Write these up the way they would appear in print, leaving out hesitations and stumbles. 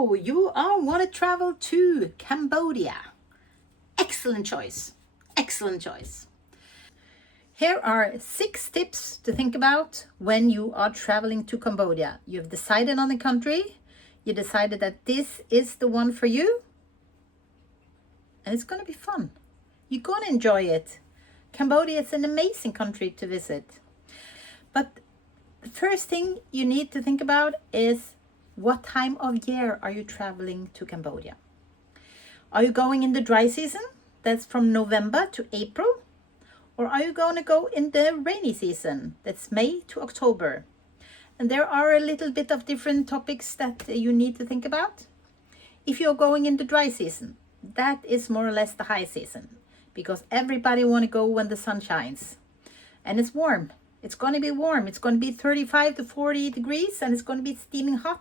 So you all want to travel to Cambodia. Excellent choice. Excellent choice. Here are 6 tips to think about when you are traveling to Cambodia. You've decided on the country. You decided that this is the one for you. And it's going to be fun. You're going to enjoy it. Cambodia is an amazing country to visit. But the first thing you need to think about is, what time of year are you traveling to Cambodia? Are you going in the dry season? That's from November to April. Or are you going to go in the rainy season? That's May to October. And there are a little bit of different topics that you need to think about. If you're going in the dry season, that is more or less the high season, because everybody want to go when the sun shines. And it's warm. It's going to be warm. It's going to be 35 to 40 degrees and it's going to be steaming hot.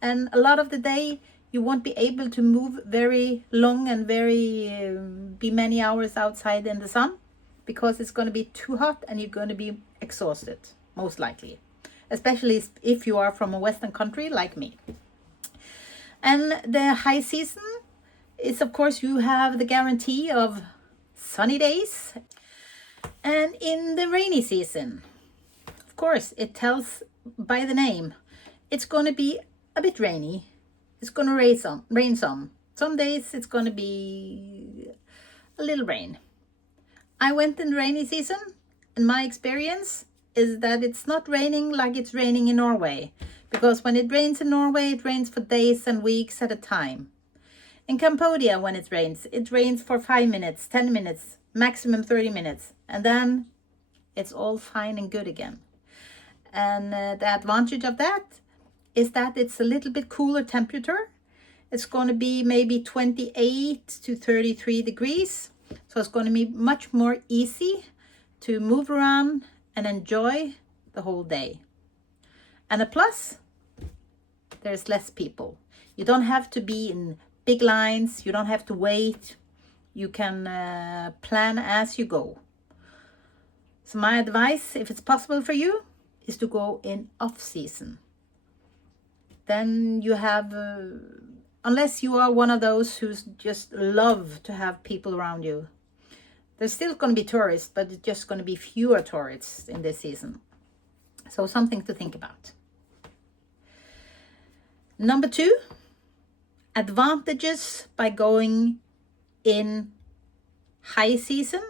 And a lot of the day you won't be able to move very long and be many hours outside in the sun, because it's going to be too hot and you're going to be exhausted, most likely. Especially if you are from a Western country like me. And the high season is, of course, you have the guarantee of sunny days. And in the rainy season, of course, it tells by the name, it's going to be a bit rainy. It's going to rain some. Some days it's going to be a little rain. I went in the rainy season, and my experience is that it's not raining like it's raining in Norway. Because when it rains in Norway, it rains for days and weeks at a time. In Cambodia, when it rains for 5 minutes, 10 minutes, maximum 30 minutes. And then it's all fine and good again. And the advantage of that is that it's a little bit cooler temperature. It's going to be maybe 28 to 33 degrees. So it's going to be much more easy to move around and enjoy the whole day. And a plus, there's less people. You don't have to be in big lines. You don't have to wait. You can plan as you go. So my advice, if it's possible for you, is to go in off season. Then you have, unless you are one of those who just love to have people around you. There's still going to be tourists, but it's just going to be fewer tourists in this season. So something to think about. Number 2, advantages by going in high season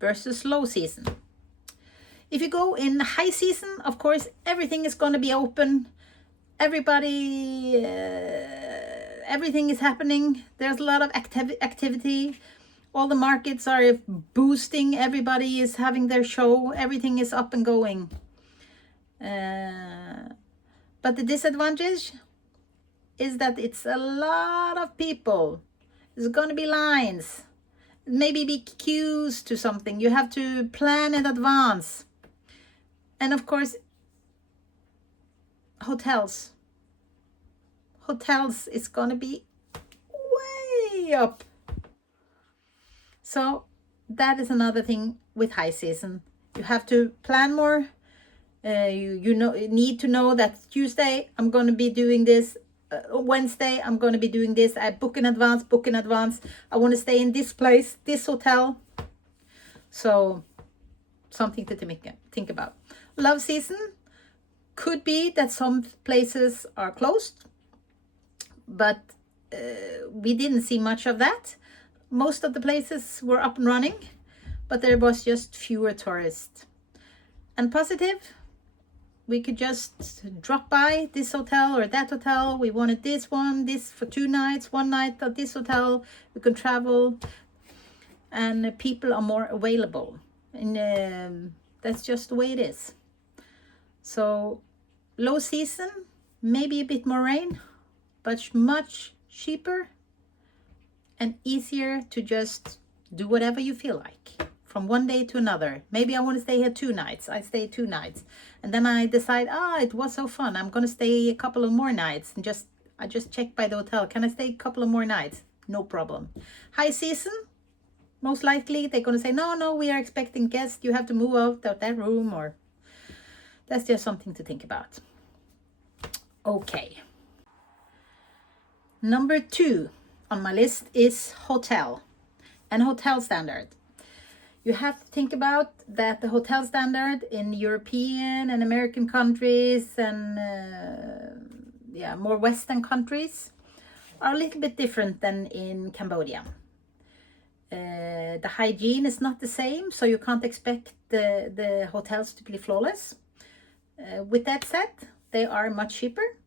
versus low season. If you go in high season, of course, everything is going to be open. Everything is happening. There's a lot of activity. All the markets are boosting. Everybody is having their show. Everything is up and going. But the disadvantage is that it's a lot of people. There's going to be lines. Maybe be queues to something. You have to plan in advance. And of course, hotels is going to be way up. So that is another thing with high season. You have to plan more. You need to know that Tuesday I'm going to be doing this. Wednesday I'm going to be doing this. I book in advance. I want to stay in this place, this hotel. So something to think about. Love season could be that some places are closed, but we didn't see much of that. Most of the places were up and running, but there was just fewer tourists. And positive, we could just drop by this hotel or that hotel. We wanted this for 2 nights, 1 night at this hotel. We could travel, and people are more available. And that's just the way it is. So low season, maybe a bit more rain, but much cheaper and easier to just do whatever you feel like from one day to another. Maybe I want to stay here 2 nights. I stay 2 nights, and then I decide, it was so fun, I'm going to stay a couple of more nights, and I just check by the hotel, can I stay a couple of more nights? No problem. High season, most likely they're going to say, no, we are expecting guests, you have to move out of that room, or that's just something to think about. Okay. Number 2 on my list is hotel and Hotelstandard. You have to think about that the Hotelstandard in European and American countries and more Western countries are a little bit different than in Cambodia. The hygiene is not the same, so you can't expect the hotels to be flawless. With that said, they are much cheaper.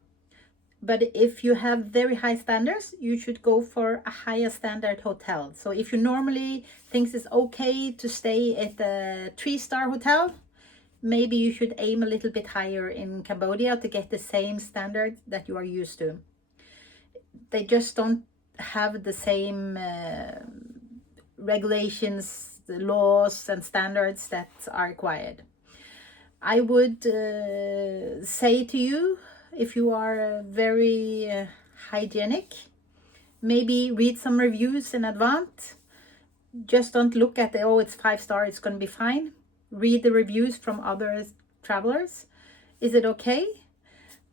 But if you have very high standards, you should go for a higher standard hotel. So if you normally think it's okay to stay at a 3-star hotel, maybe you should aim a little bit higher in Cambodia to get the same standard that you are used to. They just don't have the same regulations, the laws and standards that are required. I would say to you, if you are very hygienic, maybe read some reviews in advance. Just don't look at oh, it's 5-star, it's going to be fine. Read the reviews from other travelers. Is it okay?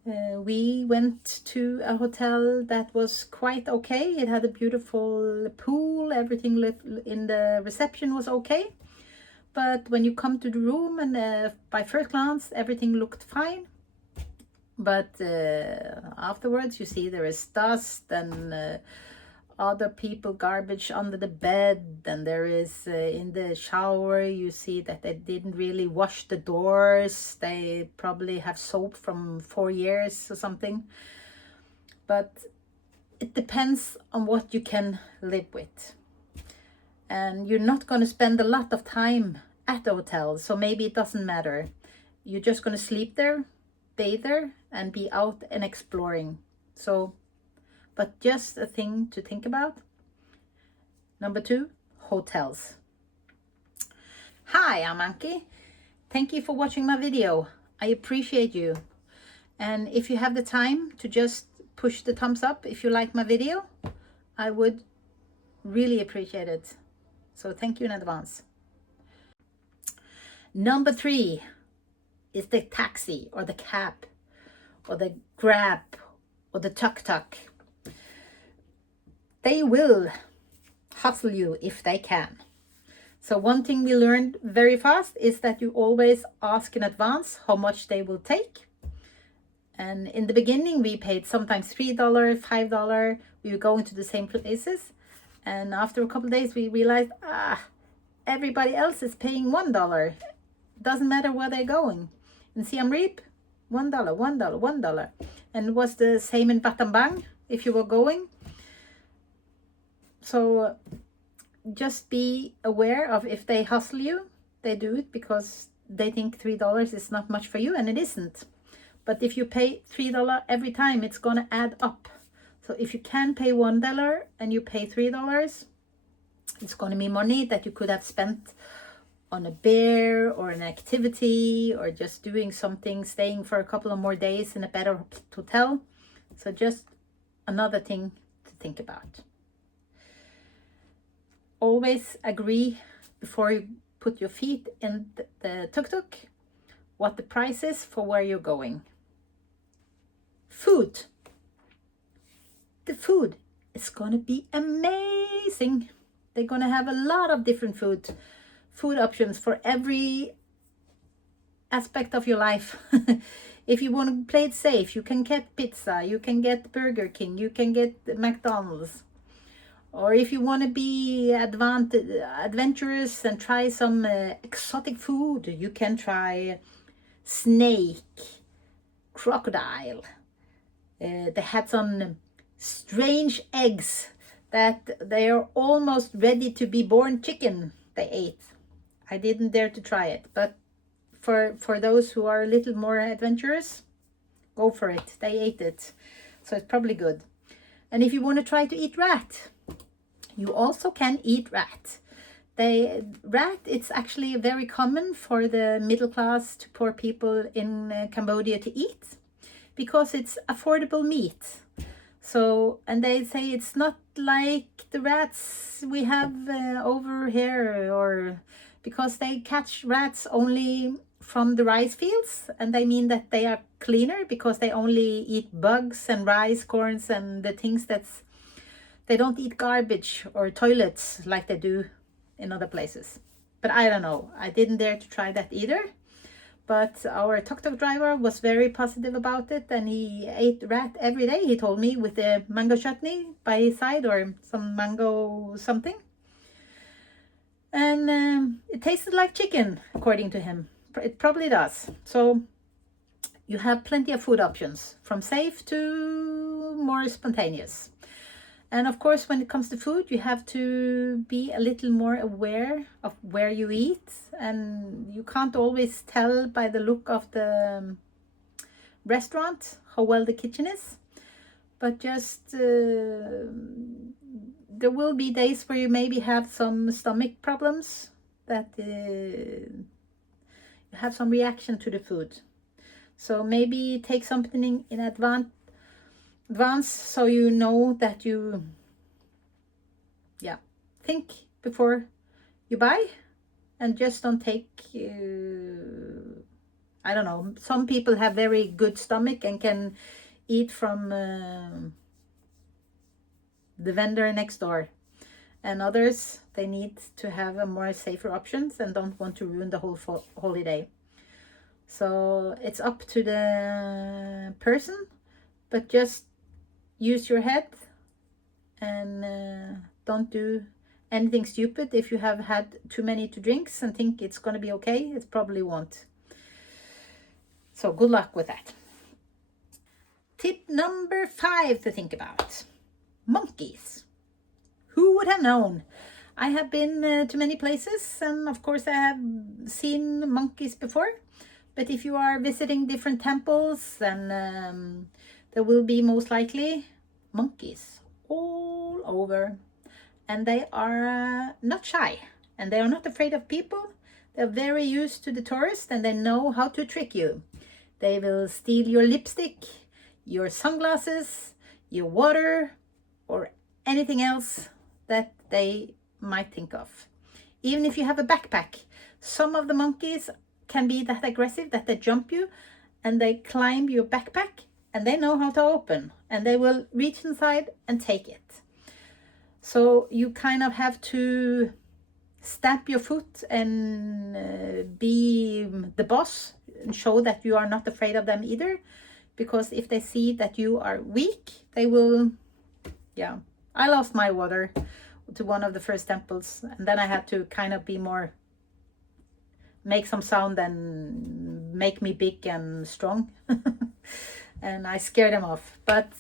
We went to a hotel that was quite okay. It had a beautiful pool. Everything in the reception was okay. But when you come to the room and by first glance, everything looked fine. But afterwards you see there is dust and other people garbage under the bed, and there is in the shower you see that they didn't really wash the doors. They probably have soap from 4 years or something. But it depends on what you can live with, and you're not going to spend a lot of time at the hotel, so maybe it doesn't matter. You're just going to sleep there, bathe there, and be out and exploring. So, but just a thing to think about. Number 2, hotels. Hi, I'm Anki. Thank you for watching my video. I appreciate you. And if you have the time to just push the thumbs up if you like my video, I would really appreciate it. So thank you in advance. Number 3 is the taxi or the cab or the Grab or the tuk-tuk. They will hustle you if they can. So one thing we learned very fast is that you always ask in advance how much they will take. And in the beginning we paid sometimes $3, $5. We were going to the same places. And after a couple of days we realized, everybody else is paying $1. Doesn't matter where they're going. In Siem Reap, $1, $1, $1. And it was the same in Battambang if you were going. So just be aware of if they hustle you, they do it because they think $3 is not much for you, and it isn't. But if you pay $3 every time, it's going to add up. So if you can pay $1 and you pay $3, it's going to be money that you could have spent on a beer or an activity or just doing something, staying for a couple of more days in a better hotel. So just another thing to think about. Always agree before you put your feet in the tuk-tuk what the price is for where you're going. Food. The food is going to be amazing. They're going to have a lot of different food options for every aspect of your life. If you want to play it safe, you can get pizza, you can get Burger King, you can get McDonald's. Or if you want to be adventurous and try some exotic food, you can try snake, crocodile. They had some strange eggs that they are almost ready to be born chicken they ate. I didn't dare to try it, but for those who are a little more adventurous, go for it. They ate it, so it's probably good. And if you want to try to eat rat, you also can eat rat. Rat, it's actually very common for the middle class to poor people in Cambodia to eat because it's affordable meat. So, and they say it's not like the rats we have over here, or because they catch rats only from the rice fields, and they mean that they are cleaner because they only eat bugs and rice, corns, and the things they don't eat garbage or toilets like they do in other places. But I don't know. I didn't dare to try that either. But our tuk-tuk driver was very positive about it, and he ate rat every day, he told me, with the mango chutney by his side or some mango something. And it tasted like chicken, according to him. It probably does. So you have plenty of food options, from safe to more spontaneous. And of course, when it comes to food, you have to be a little more aware of where you eat. And you can't always tell by the look of the restaurant how well the kitchen is. But just there will be days where you maybe have some stomach problems, that you have some reaction to the food. So maybe take something in advance so you know that you think before you buy, and just don't take I don't know, some people have very good stomach and can eat from the vendor next door, and others, they need to have a more safer options and don't want to ruin the whole holiday. So it's up to the person, but just use your head and don't do anything stupid. If you have had too many drinks and think it's going to be okay, it probably won't. So good luck with that. Tip number 5 to think about: monkeys. Who would have known? I have been to many places, and of course I have seen monkeys before. But if you are visiting different temples, then there will be most likely monkeys all over. And they are not shy, and they are not afraid of people. They're very used to the tourists, and they know how to trick you. They will steal your lipstick, your sunglasses, your water, or anything else that they might think of. Even if you have a backpack, some of the monkeys can be that aggressive that they jump you and they climb your backpack, and they know how to open, and they will reach inside and take it. So you kind of have to stamp your foot and be the boss and show that you are not afraid of them either. Because if they see that you are weak, they will, I lost my water to one of the first temples, and then I had to kind of be more, make some sound and make me big and strong. And I scared them off. But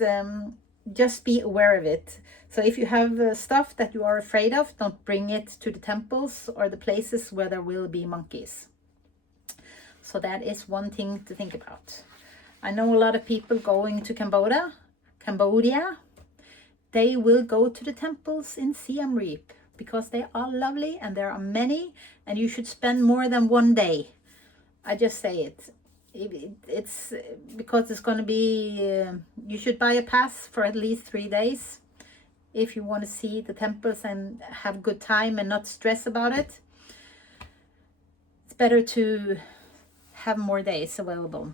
just be aware of it. So if you have stuff that you are afraid of, don't bring it to the temples or the places where there will be monkeys. So that is one thing to think about. I know a lot of people going to Cambodia. They will go to the temples in Siem Reap because they are lovely, and there are many, and you should spend more than one day. I just say it. It's because it's going to be, you should buy a pass for at least 3 days if you want to see the temples and have good time and not stress about it. It's better to have more days available.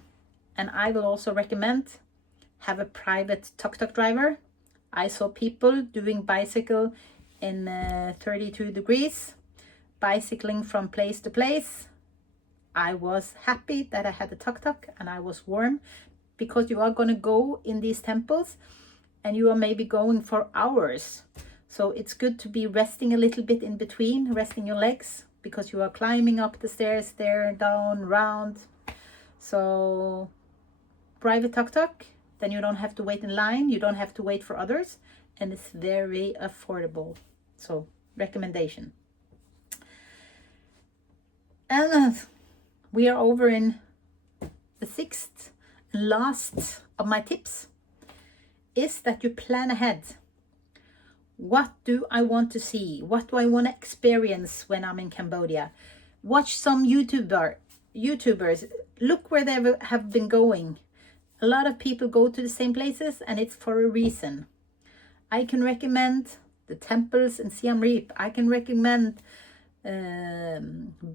And I will also recommend have a private tuk-tuk driver. I saw people doing bicycle in 32 degrees, bicycling from place to place. I was happy that I had a tuk-tuk and I was warm, because you are going to go in these temples and you are maybe going for hours. So it's good to be resting a little bit in between, resting your legs, because you are climbing up the stairs there, down, round. So private tuk-tuk, then you don't have to wait in line, you don't have to wait for others, and it's very affordable. So recommendation. And we are over in the 6th and last of my tips, is that you plan ahead. What do I want to see? What do I want to experience when I'm in Cambodia? Watch some YouTubers. Look where they have been going. A lot of people go to the same places, and it's for a reason. I can recommend the temples in Siem Reap. I can recommend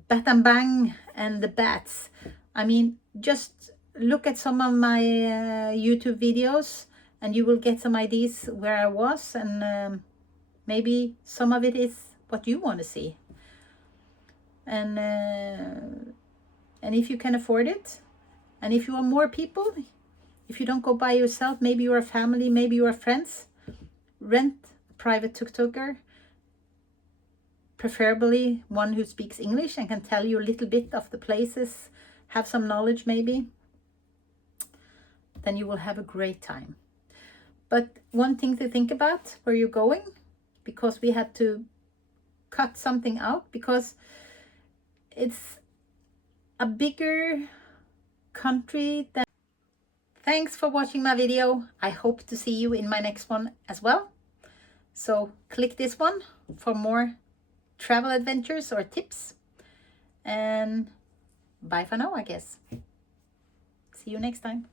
Battambang and the bats. I mean, just look at some of my YouTube videos and you will get some ideas where I was, and maybe some of it is what you want to see. And if you can afford it, and if you are more people, if you don't go by yourself, maybe you're a family, maybe you are friends, rent a private tuk-tuker, preferably one who speaks English and can tell you a little bit of the places, have some knowledge maybe. Then you will have a great time. But one thing to think about where you're going, because we had to cut something out because it's a bigger country than... Thanks for watching my video. I hope to see you in my next one as well. So click this one for more travel adventures or tips. And bye for now, I guess. See you next time.